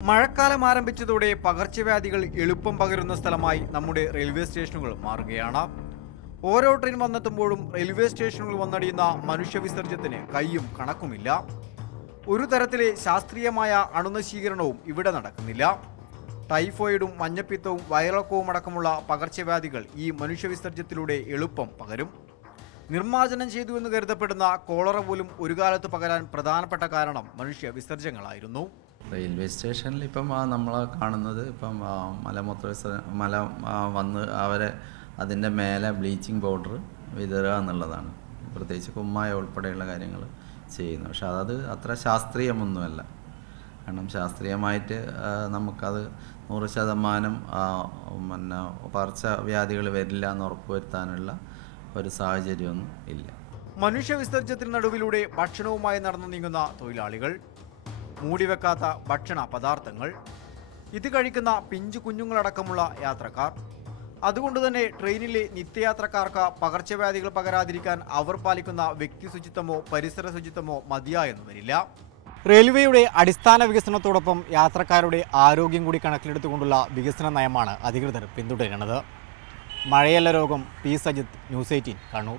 മഴക്കാലം ആരംഭിച്ചതോടെ പകർച്ചവ്യാധികൾ എളുപ്പം പകരുന്ന സ്ഥലമായി നമ്മുടെ റെയിൽവേ സ്റ്റേഷനുകൾ മാറുകയാണ്. ഓരോ ട്രെയിൻ വന്നെത്തുമ്പോഴും റെയിൽവേ സ്റ്റേഷനുകൾ വന്നടിയുന്ന മനുഷ്യവിസർജ്യത്തിന് കയ്യും കണക്കുമില്ല. ഒരു തരത്തിലെ ശാസ്ത്രീയമായ അണുനശീകരണവും ഇവിടെ നടക്കുന്നില്ല. ടൈഫോയിഡും മഞ്ഞപ്പിത്തവും വയറിളക്കവും അടക്കമുള്ള പകർച്ചവ്യാധികൾ ഈ മനുഷ്യവിസർജ്യത്തിലൂടെ എളുപ്പം പകരും. നിർമ്മാർജനം ചെയ്തു എന്ന് കരുതപ്പെടുന്ന കോളറ പോലും ഒരു കാലത്ത് പകരാൻ പ്രധാനപ്പെട്ട കാരണം മനുഷ്യ വിസർജ്യങ്ങളായിരുന്നു. റെയിൽവേ സ്റ്റേഷനിൽ ഇപ്പം നമ്മൾ കാണുന്നത് ഇപ്പം മലമൂത്ര മല വന്ന് അവരെ അതിന്റെ മേലെ ബ്ലീച്ചിങ് പൗഡർ വിതറുക എന്നുള്ളതാണ്. പ്രത്യേകിച്ച് കുമ്മായ ഉൾപ്പെടെയുള്ള കാര്യങ്ങൾ ചെയ്യുന്നു പക്ഷെ അതത് അത്ര ശാസ്ത്രീയമൊന്നുമല്ല. കാരണം ശാസ്ത്രീയമായിട്ട് നമുക്കത് നൂറ് ശതമാനം പിന്നെ പകർച്ചവ്യാധികൾ വരില്ല എന്ന് ഉറപ്പുവരുത്താനുള്ള ഒരു സാഹചര്യമൊന്നും ഇല്ല. മനുഷ്യ വിസർജ്യത്തിന് നടുവിലൂടെ ഭക്ഷണവുമായി നടന്നു നീങ്ങുന്ന തൊഴിലാളികൾ മൂടിവെക്കാത്ത ഭക്ഷണ പദാർത്ഥങ്ങൾ ഇത് കഴിക്കുന്ന പിഞ്ചു കുഞ്ഞുങ്ങളടക്കമുള്ള യാത്രക്കാർ അതുകൊണ്ട് തന്നെ ട്രെയിനിലെ നിത്യയാത്രക്കാർക്ക് പകർച്ചവ്യാധികൾ പകരാതിരിക്കാൻ അവർ പാലിക്കുന്ന വ്യക്തി ശുചിത്വമോ പരിസര ശുചിത്വമോ മതിയായെന്ന് വരില്ല റെയിൽവേയുടെ അടിസ്ഥാന വികസനത്തോടൊപ്പം യാത്രക്കാരുടെ ആരോഗ്യം കൂടി കണക്കിലെടുത്തുകൊണ്ടുള്ള വികസന നയമാണ് അധികൃതർ പിന്തുടരുന്നത്. മഴയല്ല രോഗം. P. Sajith news eighteen Kannur.